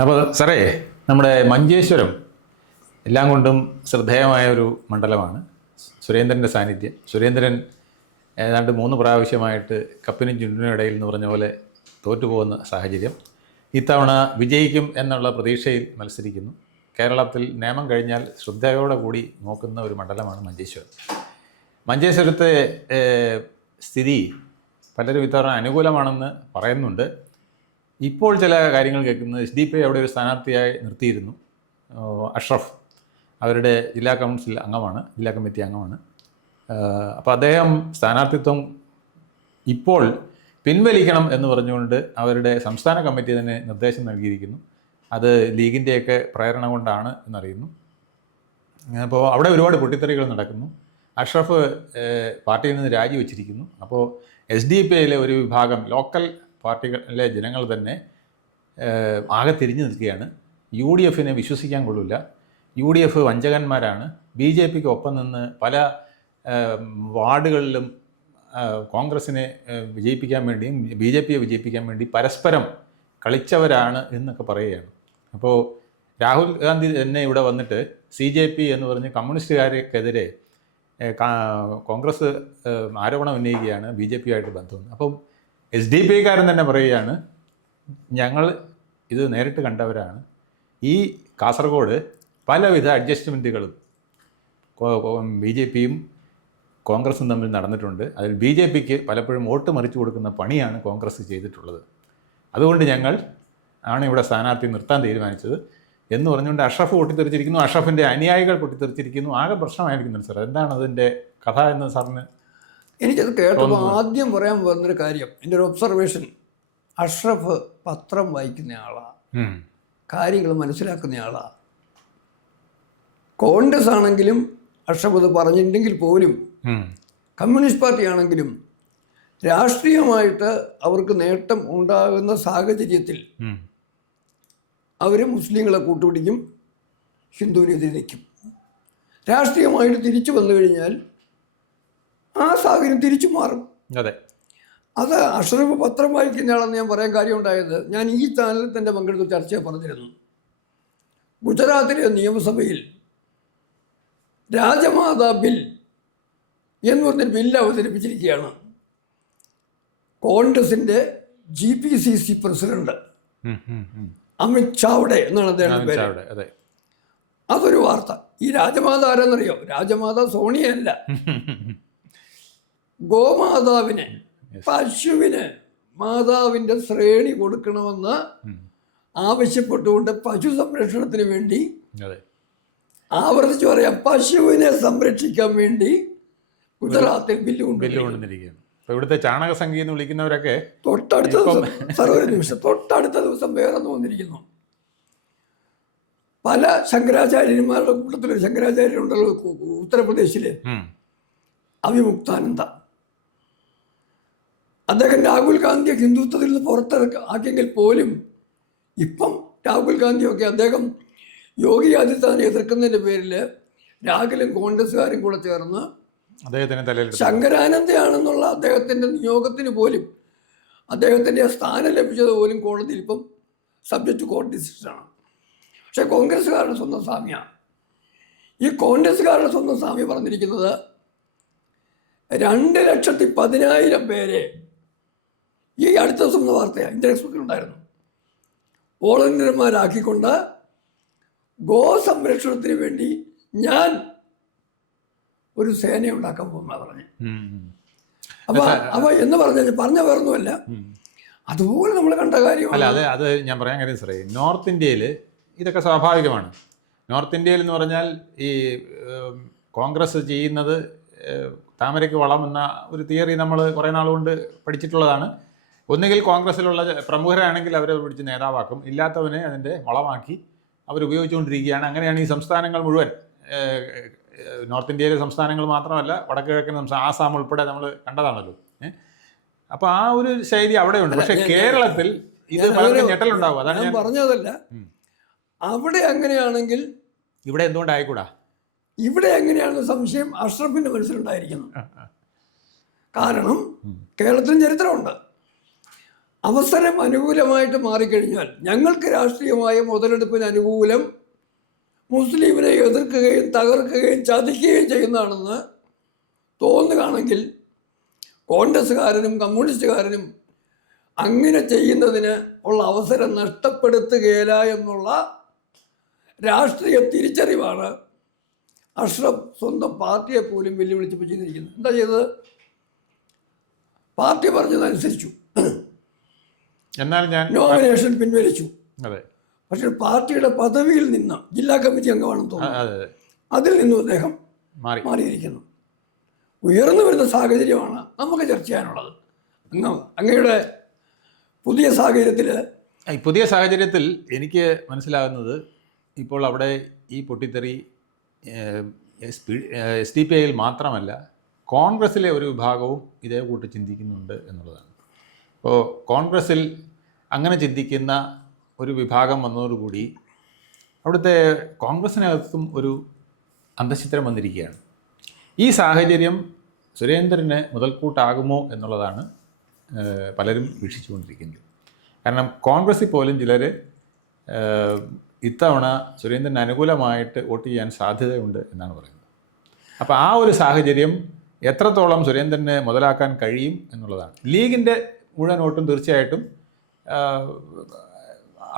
അപ്പോൾ സാറേ, നമ്മുടെ മഞ്ചേശ്വരം എല്ലാം കൊണ്ടും ശ്രദ്ധേയമായ ഒരു മണ്ഡലമാണ്. സുരേന്ദ്രൻ്റെ സാന്നിധ്യം. സുരേന്ദ്രൻ ഏതാണ്ട് 3 പ്രാവശ്യമായിട്ട് കപ്പിനും ചുണ്ടിനും ഇടയിൽ എന്ന് പറഞ്ഞ പോലെ തോറ്റുപോകുന്ന സാഹചര്യം. ഇത്തവണ വിജയിക്കും എന്നുള്ള പ്രതീക്ഷയിൽ മത്സരിക്കുന്നു. കേരളത്തിൽ നിയമം കഴിഞ്ഞാൽ ശ്രദ്ധയോടെ കൂടി നോക്കുന്ന ഒരു മണ്ഡലമാണ് മഞ്ചേശ്വരം. മഞ്ചേശ്വരത്തെ സ്ഥിതി പലരും ഇത്തവണ അനുകൂലമാണെന്ന് പറയുന്നുണ്ട്. ഇപ്പോൾ ചില കാര്യങ്ങൾ കേൾക്കുന്നത് SDP അവിടെ ഒരു സ്ഥാനാർത്ഥിയായി നിർത്തിയിരുന്നു. അഷ്റഫ് അവരുടെ ജില്ലാ കൗൺസിൽ അംഗമാണ്, ജില്ലാ കമ്മിറ്റി അംഗമാണ്. അപ്പോൾ അദ്ദേഹം സ്ഥാനാർത്ഥിത്വം ഇപ്പോൾ പിൻവലിക്കണം എന്ന് പറഞ്ഞുകൊണ്ട് അവരുടെ സംസ്ഥാന കമ്മിറ്റി തന്നെ നിർദ്ദേശം നൽകിയിരിക്കുന്നു. അത് ലീഗിൻ്റെയൊക്കെ പ്രേരണ കൊണ്ടാണ് എന്നറിയുന്നു. അപ്പോൾ അവിടെ ഒരുപാട് പൊട്ടിത്തെറികൾ നടക്കുന്നു. അഷ്റഫ് പാർട്ടിയിൽ നിന്ന് രാജിവെച്ചിരിക്കുന്നു. അപ്പോൾ SDP ഒരു വിഭാഗം ലോക്കൽ പാർട്ടികളിലെ ജനങ്ങൾ തന്നെ ആകെ തിരിഞ്ഞു നിൽക്കുകയാണ്. UDF വിശ്വസിക്കാൻ കൊള്ളില്ല. UDF വഞ്ചകന്മാരാണ്. BJPക്ക് ഒപ്പം നിന്ന് പല വാർഡുകളിലും കോൺഗ്രസിനെ വിജയിപ്പിക്കാൻ വേണ്ടിയും BJPയെ വിജയിപ്പിക്കാൻ വേണ്ടി പരസ്പരം കളിച്ചവരാണ് എന്നൊക്കെ പറയുകയാണ്. അപ്പോൾ രാഹുൽ ഗാന്ധി തന്നെ ഇവിടെ വന്നിട്ട് CJP എന്ന് പറഞ്ഞ് കമ്മ്യൂണിസ്റ്റുകാർക്കെതിരെ കോൺഗ്രസ് ആരോപണം ഉന്നയിക്കുകയാണ് BJPയുമായിട്ട് ബന്ധം. അപ്പം SDP-കാരൻ തന്നെ പറയുകയാണ്, ഞങ്ങൾ ഇത് നേരിട്ട് കണ്ടവരാണ്. ഈ കാസർഗോഡ് പലവിധ അഡ്ജസ്റ്റ്മെൻറ്റുകളും BJPയും കോൺഗ്രസും തമ്മിൽ നടന്നിട്ടുണ്ട്. അതിൽ BJPക്ക് പലപ്പോഴും വോട്ട് മറിച്ചു കൊടുക്കുന്ന പണിയാണ് കോൺഗ്രസ് ചെയ്തിട്ടുള്ളത്. അതുകൊണ്ട് ഞങ്ങൾ ആണ് ഇവിടെ സ്ഥാനാർത്ഥി നിർത്താൻ തീരുമാനിച്ചത് എന്ന് പറഞ്ഞുകൊണ്ട് അഷ്റഫ് പൊട്ടിത്തെറിച്ചിരിക്കുന്നു. അഷ്റഫിൻ്റെ അനുയായികൾ പൊട്ടിത്തെറിച്ചിരിക്കുന്നു. ആകെ പ്രശ്നമായിരിക്കുന്നുണ്ട് സാർ. എന്താണ് അതിൻ്റെ കഥ എന്ന് സാറിന്? എനിക്കത് കേട്ടപ്പോൾ ആദ്യം പറയാൻ പോകുന്നൊരു കാര്യം, എൻ്റെ ഒരു ഒബ്സർവേഷൻ, അഷ്റഫ് പത്രം വായിക്കുന്ന ആളാണ്, കാര്യങ്ങൾ മനസ്സിലാക്കുന്ന ആളാണ്. കോൺഗ്രസ് ആണെങ്കിലും അഷ്റഫ് അത് പറഞ്ഞിട്ടുണ്ടെങ്കിൽ പോലും കമ്മ്യൂണിസ്റ്റ് പാർട്ടി ആണെങ്കിലും രാഷ്ട്രീയമായിട്ട് അവർക്ക് നേട്ടം ഉണ്ടാകുന്ന സാഹചര്യത്തിൽ അവർ മുസ്ലിങ്ങളെ കൂട്ടുപിടിക്കും, ഹിന്ദുവിനെതിരെ നിൽക്കും. രാഷ്ട്രീയമായിട്ട് തിരിച്ചു വന്നു കഴിഞ്ഞാൽ ആ സാഹചര്യം തിരിച്ചു മാറും. അതെ, അത് അഷ്റഫ് പത്രം വായിക്കുന്നയാളെന്ന് ഞാൻ പറയാൻ കാര്യമുണ്ടായത്, ഞാൻ ഈ ചാനലിൽ തന്നെ പങ്കെടുത്ത ചർച്ചയെ പറഞ്ഞിരുന്നു. ഗുജറാത്തിലെ നിയമസഭയിൽ രാജമാതാ ബിൽ എന്ന് പറഞ്ഞൊരു ബില്ല് അവതരിപ്പിച്ചിരിക്കുകയാണ്. കോൺഗ്രസിൻ്റെ GPCC പ്രസിഡന്റ് അമിത് ചാവ്ഡെ എന്നാണ് അദ്ദേഹത്തിൻ്റെ പേര്. അതൊരു വാർത്ത. ഈ രാജമാത ആരെന്നറിയോ? രാജമാത സോണിയല്ല, ഗോമാതാവിന്, പശുവിന് മാതാവിൻ്റെ ശ്രേണി കൊടുക്കണമെന്ന് ആവശ്യപ്പെട്ടുകൊണ്ട് പശു സംരക്ഷണത്തിന് വേണ്ടി, ആവർത്തിച്ച് പറയാം, പശുവിനെ സംരക്ഷിക്കാൻ വേണ്ടി ഗുജറാത്തിൽ ബില്ല് കൊണ്ടുവന്നിരിക്കുകയാണ്. ഇവിടുത്തെ ചാണക സംഖ്യ എന്ന് വിളിക്കുന്നവരൊക്കെ തൊട്ടടുത്ത ദിവസം തൊട്ടടുത്ത ദിവസം വേറെന്ന് വന്നിരിക്കുന്നു. പല ശങ്കരാചാര്യന്മാരുടെ കൂട്ടത്തിലൊരു ശങ്കരാചാര്യരുണ്ടല്ലോ ഉത്തർപ്രദേശിലെ, അവിമുക്താനന്ദ. അദ്ദേഹം രാഹുൽ ഗാന്ധിയെ ഹിന്ദുത്വത്തിൽ നിന്ന് പുറത്തിറക്കിയെങ്കിൽ പോലും ഇപ്പം രാഹുൽ ഗാന്ധിയൊക്കെ അദ്ദേഹം യോഗി ആദിത്യനാഥിനെ എതിർക്കുന്നതിൻ്റെ പേരിൽ രാഹുലും കോൺഗ്രസ്സുകാരും കൂടെ ചേർന്ന് ശങ്കരാനന്ദയാണെന്നുള്ള അദ്ദേഹത്തിൻ്റെ നിയോഗത്തിന് പോലും, അദ്ദേഹത്തിൻ്റെ സ്ഥാനം ലഭിച്ചത് പോലും കോടതിയിൽ ഇപ്പം സബ്ജക്റ്റ് ടു കോർട്ട് ഡിസിഷനാണ്. പക്ഷേ കോൺഗ്രസ്സുകാരുടെ സ്വന്തം സ്വാമിയാണ്. ഈ കോൺഗ്രസ്സുകാരുടെ സ്വന്തം സ്വാമി പറഞ്ഞിരിക്കുന്നത് 2,10,000 പേരെ, ഈ അടുത്ത ദിവസം വാർത്തയാണ്, ഇന്ത്യൻ എക്സ്പ്രസിലുണ്ടായിരുന്നു, വോളണ്ടിയർമാരാക്കിക്കൊണ്ട് ഗോ സംരക്ഷണത്തിന് വേണ്ടി ഞാൻ ഒരു സേന ഉണ്ടാക്കാൻ പോകുന്ന പറഞ്ഞു. അപ്പോൾ എന്ന് പറഞ്ഞ വേറൊന്നുമല്ല, അതുപോലെ നമ്മൾ കണ്ട കാര്യമല്ല. അത് ഞാൻ പറയാൻ കാര്യം സാറേ, നോർത്ത് ഇന്ത്യയിൽ ഇതൊക്കെ സ്വാഭാവികമാണ്. നോർത്ത് ഇന്ത്യയിൽ എന്ന് പറഞ്ഞാൽ ഈ കോൺഗ്രസ് ചെയ്യുന്നത് താമരയ്ക്ക് വളം എന്ന ഒരു തിയറി നമ്മൾ കുറേ നാളുകൊണ്ട് പഠിച്ചിട്ടുള്ളതാണ്. ഒന്നുകിൽ കോൺഗ്രസ്സിലുള്ള പ്രമുഖരാണെങ്കിൽ അവരെ പിടിച്ച് നേതാവാക്കും, ഇല്ലാത്തവനെ അതിൻ്റെ വളമാക്കി അവരുപയോഗിച്ചുകൊണ്ടിരിക്കുകയാണ്. അങ്ങനെയാണ് ഈ സംസ്ഥാനങ്ങൾ മുഴുവൻ, നോർത്ത് ഇന്ത്യയിലെ സംസ്ഥാനങ്ങൾ മാത്രമല്ല, വടക്ക് കിഴക്കൻ സംസ്ഥാനം, ആസാം ഉൾപ്പെടെ നമ്മൾ കണ്ടതാണല്ലോ. അപ്പോൾ ആ ഒരു ശൈലി അവിടെയുണ്ട്. പക്ഷേ കേരളത്തിൽ ഇത് ഞെട്ടലുണ്ടാവും. അതാണ് ഞാൻ പറഞ്ഞതല്ല. അവിടെ അങ്ങനെയാണെങ്കിൽ ഇവിടെ എന്തുകൊണ്ടായിക്കൂടാ? ഇവിടെ എങ്ങനെയാണെന്ന് സംശയം അഷ്റഫിൻ്റെ മനസ്സിലുണ്ടായിരിക്കുന്നു. കാരണം കേരളത്തിലും ചരിത്രമുണ്ട്. അവസരം അനുകൂലമായിട്ട് മാറിക്കഴിഞ്ഞാൽ ഞങ്ങൾക്ക് രാഷ്ട്രീയമായ മുതലെടുപ്പിന് അനുകൂലം മുസ്ലിമിനെ എതിർക്കുകയും തകർക്കുകയും ചതിക്കുകയും ചെയ്യുന്നതാണെന്ന് തോന്നുകയാണെങ്കിൽ കോൺഗ്രസ്സുകാരനും കമ്മ്യൂണിസ്റ്റുകാരനും അങ്ങനെ ചെയ്യുന്നതിന് ഉള്ള അവസരം നഷ്ടപ്പെടുത്തുകയില്ല എന്നുള്ള രാഷ്ട്രീയ തിരിച്ചറിവാണ് അഷ്റഫ് സ്വന്തം പാർട്ടിയെ പോലും വെല്ലുവിളിച്ചപ്പോൾ ചെയ്തിരിക്കുന്നത്. എന്താ ചെയ്തത്? പാർട്ടി പറഞ്ഞതനുസരിച്ചു, എന്നാൽ ഞാൻ നോമിനേഷൻ പിൻവലിച്ചു. അതെ, പക്ഷേ പാർട്ടിയുടെ പദവിയിൽ നിന്ന് ജില്ലാ കമ്മിറ്റി അംഗമാണെന്ന് തോന്നുന്നു, അതെ, അതിൽ നിന്നും അദ്ദേഹം മാറി മാറിയിരിക്കുന്നു. ഉയർന്നു വരുന്ന സാഹചര്യമാണ് നമുക്ക് ചർച്ച ചെയ്യാനുള്ളത്. അങ്ങയുടെ പുതിയ സാഹചര്യത്തിൽ ഈ പുതിയ സാഹചര്യത്തിൽ എനിക്ക് മനസ്സിലാകുന്നത് ഇപ്പോൾ അവിടെ ഈ പൊട്ടിത്തെറി SDP മാത്രമല്ല കോൺഗ്രസ്സിലെ ഒരു വിഭാഗവും ഇതേ കൂട്ട് ചിന്തിക്കുന്നുണ്ട് എന്നുള്ളതാണ്. അപ്പോൾ കോൺഗ്രസ്സിൽ അങ്ങനെ ചിന്തിക്കുന്ന ഒരു വിഭാഗം വന്നതോടുകൂടി അവിടുത്തെ കോൺഗ്രസ്സിനകത്തും ഒരു അന്തഃഛിദ്രം വന്നിരിക്കുകയാണ്. ഈ സാഹചര്യം സുരേന്ദ്രന് മുതൽക്കൂട്ടാകുമോ എന്നുള്ളതാണ് പലരും വീക്ഷിച്ചുകൊണ്ടിരിക്കുന്നത്. കാരണം കോൺഗ്രസ്സിൽ പോലും ചിലർ ഇത്തവണ സുരേന്ദ്രന് അനുകൂലമായിട്ട് വോട്ട് ചെയ്യാൻ സാധ്യതയുണ്ട് എന്നാണ് പറയുന്നത്. അപ്പോൾ ആ ഒരു സാഹചര്യം എത്രത്തോളം സുരേന്ദ്രന് മുതലാക്കാൻ കഴിയും എന്നുള്ളതാണ്. ലീഗിൻ്റെ മുഴുവൻ വോട്ടും തീർച്ചയായിട്ടും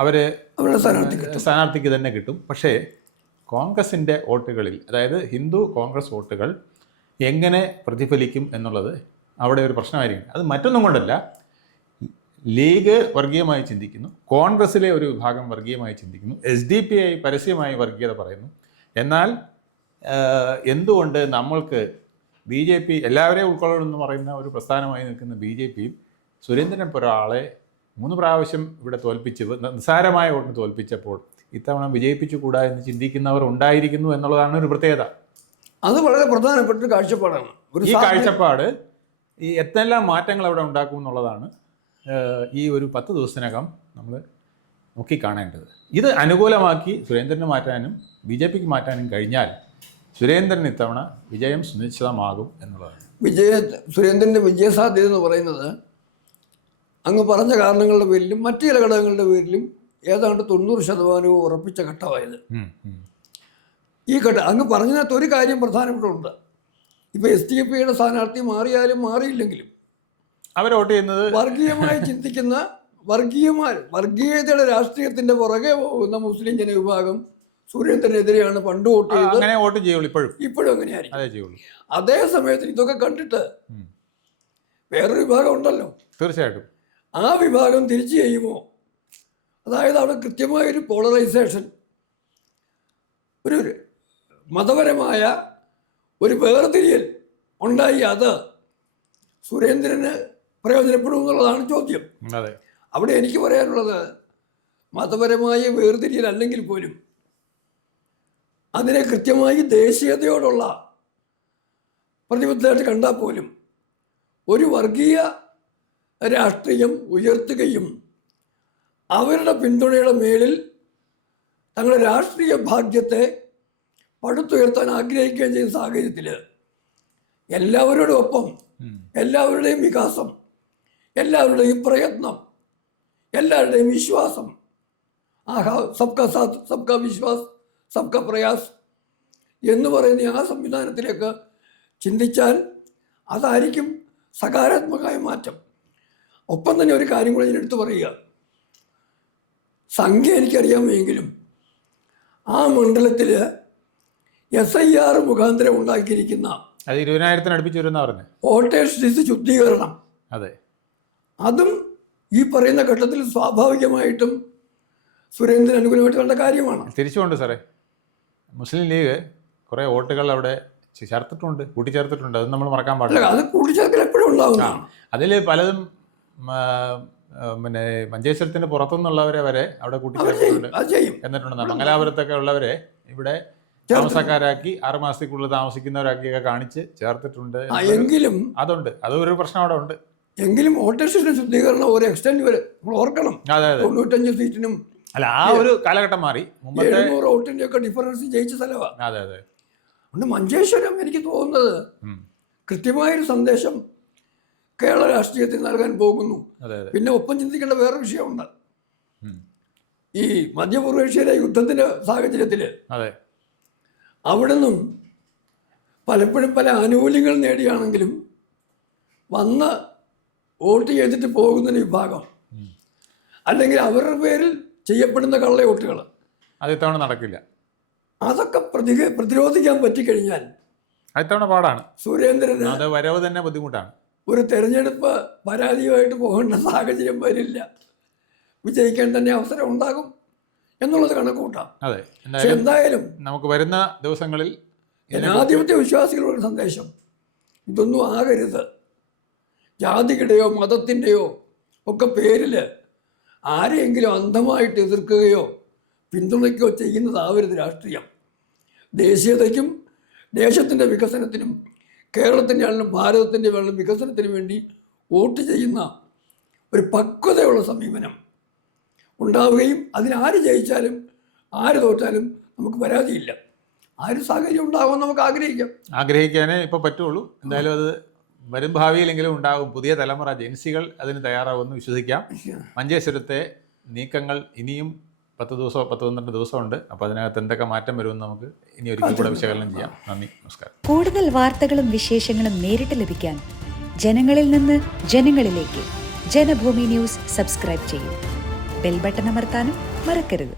അവർ സ്ഥാനാർത്ഥിക്ക് തന്നെ കിട്ടും. പക്ഷേ കോൺഗ്രസിൻ്റെ വോട്ടുകളിൽ, അതായത് ഹിന്ദു കോൺഗ്രസ് വോട്ടുകൾ എങ്ങനെ പ്രതിഫലിക്കും എന്നുള്ളത് അവിടെ ഒരു പ്രശ്നമായിരിക്കും. അത് മറ്റൊന്നും കൊണ്ടല്ല, ലീഗ് വർഗീയമായി ചിന്തിക്കുന്നു, കോൺഗ്രസ്സിലെ ഒരു വിഭാഗം വർഗീയമായി ചിന്തിക്കുന്നു, SDP പരസ്യമായി വർഗീയത പറയുന്നു. എന്നാൽ എന്തുകൊണ്ട് നമ്മൾക്ക് BJP എല്ലാവരെയും ഉൾക്കൊള്ളണമെന്ന് പറയുന്ന ഒരു പ്രസ്ഥാനമായി നിൽക്കുന്ന BJPയും സുരേന്ദ്രനെ ഒരാളെ 3 പ്രാവശ്യം ഇവിടെ തോൽപ്പിച്ച് നിസ്സാരമായ വോട്ടിന് തോൽപ്പിച്ചപ്പോൾ ഇത്തവണ വിജയിപ്പിച്ചുകൂടാ എന്ന് ചിന്തിക്കുന്നവർ ഉണ്ടായിരിക്കുന്നു എന്നുള്ളതാണ് ഒരു പ്രത്യേകത. അത് വളരെ പ്രധാനപ്പെട്ട ഒരു കാഴ്ചപ്പാടാണ്. ഈ കാഴ്ചപ്പാട് ഈ എന്തെല്ലാം മാറ്റങ്ങൾ അവിടെ ഉണ്ടാക്കും എന്നുള്ളതാണ് ഈ ഒരു 10 ദിവസത്തിനകം നമ്മൾ നോക്കിക്കാണേണ്ടത്. ഇത് അനുകൂലമാക്കി സുരേന്ദ്രന് മാറ്റാനും BJPക്ക് മാറ്റാനും കഴിഞ്ഞാൽ സുരേന്ദ്രൻ ഇത്തവണ വിജയം സുനിശ്ചിതമാകും എന്നുള്ളതാണ്. സുരേന്ദ്രൻ്റെ വിജയസാധ്യത എന്ന് പറയുന്നത് അങ്ങ് പറഞ്ഞ കാരണങ്ങളുടെ പേരിലും മറ്റു ചില ഘടകങ്ങളുടെ പേരിലും ഏതാണ്ട് 90% ഉറപ്പിച്ച ഘട്ടമായത്. ഈ ഘട്ടം അങ്ങ് പറഞ്ഞതിനകത്ത് ഒരു കാര്യം പ്രധാനപ്പെട്ടുണ്ട്. ഇപ്പോൾ SDP സ്ഥാനാർത്ഥി മാറിയാലും മാറിയില്ലെങ്കിലും അവർ വോട്ട് ചെയ്യുന്നത് വർഗീയമായി ചിന്തിക്കുന്ന വർഗീയതയുടെ രാഷ്ട്രീയത്തിൻ്റെ പുറകെ പോകുന്ന മുസ്ലിം ജനവിഭാഗം സുരേന്ദ്രനെതിരെയാണ് പണ്ട് വോട്ട് ചെയ്തത്. അങ്ങനെ വോട്ട് ചെയ്യുള്ളൂ, ഇപ്പോഴും അങ്ങനെയായിരിക്കും. അതേ സമയത്ത് ഇതൊക്കെ കണ്ടിട്ട് വേറൊരു വിഭാഗം ഉണ്ടല്ലോ, തീർച്ചയായിട്ടും ആ വിഭാഗം തിരിച്ചു ചെയ്യുമോ? അതായത് അവിടെ കൃത്യമായൊരു പോളറൈസേഷൻ, ഒരു മതപരമായ ഒരു വേർതിരിയൽ ഉണ്ടായി. അത് സുരേന്ദ്രന് പ്രയോജനപ്പെടും എന്നുള്ളതാണ് ചോദ്യം. അവിടെ എനിക്ക് പറയാനുള്ളത്, മതപരമായ വേർതിരിയൽ അല്ലെങ്കിൽ പോലും അതിനെ കൃത്യമായി ദേശീയതയോടുള്ള പ്രതിബദ്ധമായിട്ട് കണ്ടാൽ പോലും ഒരു വർഗീയ രാഷ്ട്രീയം ഉയർത്തുകയും അവരുടെ പിന്തുണയുടെ മേലിൽ തങ്ങളുടെ രാഷ്ട്രീയ ഭാഗ്യത്തെ പടുത്തുയർത്താൻ ആഗ്രഹിക്കുകയും ചെയ്യുന്ന സാഹചര്യത്തിൽ എല്ലാവരോടും ഒപ്പം എല്ലാവരുടെയും വികാസം, എല്ലാവരുടെയും പ്രയത്നം, എല്ലാവരുടെയും വിശ്വാസം, സബ്കാ സാത്ത് സബ്കാ വിശ്വാസ് സബ്കാ പ്രയാസ് എന്ന് പറയുന്ന ആ സംവിധാനത്തിലേക്ക് ചിന്തിച്ചാൽ അതായിരിക്കും സകാരാത്മകമായ മാറ്റം. ഒപ്പം തന്നെ ഒരു കാര്യം കൂടെ ഞാൻ എടുത്തു പറയുക, സംഖ്യ എനിക്കറിയാമെങ്കിലും ആ മണ്ഡലത്തിൽ SIR മുഖാന്തരം ഉണ്ടാക്കിയിരിക്കുന്ന 20,000 അടുപ്പിച്ച് വരുന്ന പറഞ്ഞു വോട്ടേഴ്സ് ലിസ്റ്റ് ശുദ്ധീകരണം, അതെ, അതും ഈ പറയുന്ന ഘട്ടത്തിൽ സ്വാഭാവികമായിട്ടും സുരേന്ദ്രൻ അനുകൂലമായിട്ട് കണ്ട കാര്യമാണ്. തിരിച്ചുകൊണ്ട് സാറേ, മുസ്ലിം ലീഗ് കുറേ വോട്ടുകൾ അവിടെ ചേർത്തിട്ടുണ്ട്, കൂട്ടിച്ചേർത്തിട്ടുണ്ട്. അത് നമ്മൾ മറക്കാൻ പാടില്ല. അത് കൂട്ടിച്ചേർക്കൽ എപ്പോഴും ഉണ്ടാവുന്നതാണ്. അതിൽ പലതും പിന്നെ മഞ്ചേശ്വരത്തിന് പുറത്തുനിന്നുള്ളവരെ വരെ അവിടെ കൂട്ടിച്ചേർത്തിട്ടുണ്ട് എന്നിട്ടുണ്ട്. മംഗലാപുരത്തൊക്കെ ഉള്ളവരെ ഇവിടെ താമസക്കാരാക്കി 6 മാസത്തേക്കുള്ളിൽ താമസിക്കുന്നവരാക്കിയൊക്കെ കാണിച്ച് ചേർത്തിട്ടുണ്ട്. എങ്കിലും അതുണ്ട്, അതൊരു പ്രശ്നം അവിടെ ഉണ്ട്. എങ്കിലും വോട്ടേഴ്സിന്റെ ശുദ്ധീകരണം ഒരു എക്സ്റ്റെൻഡ് വരെ നമ്മൾ ഓർക്കണം. 95 സീറ്റിനും അല്ല, ആ ഒരു കാലഘട്ടം മാറി. 700 വോട്ടിന്റെ ഒക്കെ ഡിഫറൻസ് ജയിച്ച സ്ഥലമാണ്. അതെ അതെ. അതുകൊണ്ട് മഞ്ചേശ്വരം എനിക്ക് തോന്നുന്നത് കൃത്യമായൊരു സന്ദേശം കേരള രാഷ്ട്രീയത്തിൽ നൽകാൻ പോകുന്നു. അതെ അതെ. പിന്നെ ഒപ്പം ചിന്തിക്കേണ്ട വേറെ വിഷയമുണ്ട്. ഉം. ഈ മധ്യപൂർവേഷ്യയിലെ യുദ്ധത്തിൻ്റെ സാഹചര്യത്തിൽ അതെ. അവിടെ നിന്നും പലപ്പോഴും പല ആനുകൂല്യങ്ങൾ നേടിയാണെങ്കിലും വന്ന് വോട്ട് ചെയ്തിട്ട് പോകുന്ന വിഭാഗം, അല്ലെങ്കിൽ അവരുടെ പേരിൽ ചെയ്യപ്പെടുന്ന കള്ളവോട്ടുകൾ, അത് ഇത്തവണ നടക്കില്ല. അതൊക്കെ പ്രതിരോധിക്കാൻ പറ്റിക്കഴിഞ്ഞാൽ ഇത്തവണ പാടാണ്. സുരേന്ദ്രന് അത് വരവ് തന്നെ ബുദ്ധിമുട്ടാണ്. ഒരു തെരഞ്ഞെടുപ്പ് പരാജയമായിട്ട് പോകേണ്ട സാഹചര്യം വരില്ല. വിജയിക്കാൻ തന്നെ അവസരം ഉണ്ടാകും എന്നുള്ളത് കണക്കൂട്ടാം. അതെ. പക്ഷെ എന്തായാലും നമുക്ക് വരുന്ന ദിവസങ്ങളിൽ ജനാധിപത്യ വിശ്വാസികളുടെ സന്ദേശം ഇതൊന്നും ആകരുത്. ജാതിയുടെയോ മതത്തിൻ്റെയോ ഒക്കെ പേരിൽ ആരെയെങ്കിലും അന്ധമായിട്ട് എതിർക്കുകയോ പിന്തുണയ്ക്കുകയോ ചെയ്യുന്നതാവരുത് രാഷ്ട്രീയം. ദേശീയതയ്ക്കും ദേശത്തിൻ്റെ വികസനത്തിനും കേരളത്തിൻ്റെ ആണെങ്കിലും ഭാരതത്തിൻ്റെ ആണെങ്കിലും വികസനത്തിനും വേണ്ടി വോട്ട് ചെയ്യുന്ന ഒരു പക്വതയുള്ള സമീപനം ഉണ്ടാവുകയും അതിനാര് ജയിച്ചാലും ആര് തോറ്റാലും നമുക്ക് പരാതിയില്ല. ആ ഒരു സാഹചര്യം ഉണ്ടാകുമെന്ന് നമുക്ക് ആഗ്രഹിക്കാനേ ഇപ്പോൾ പറ്റുള്ളൂ. എന്തായാലും അത് വരും ഭാവിയിലെങ്കിലും ഉണ്ടാകും. പുതിയ തലമുറ ജെൻസികൾ അതിന് തയ്യാറാവുമെന്ന് വിശ്വസിക്കാം. മഞ്ചേശ്വരത്തെ നീക്കങ്ങൾ ഇനിയും 10 ദിവസമോ 12 ദിവസമുണ്ട്. അപ്പോൾ അതിനകത്ത് എന്തൊക്കെ മാറ്റം വരുമെന്ന് നമുക്ക് ഇനി ഒരിക്കൽ കൂടെ വിശകലനം ചെയ്യാം. നന്ദി, നമസ്കാരം. കൂടുതൽ വാർത്തകളും വിശേഷങ്ങളും നേരിട്ട് ലഭിക്കാൻ ജനങ്ങളിൽ നിന്ന് ജനങ്ങളിലേക്ക് ജനഭൂമി ന്യൂസ് സബ്സ്ക്രൈബ് ചെയ്യൂ. ബെൽ ബട്ടൺ അമർത്താനും മറക്കരുത്.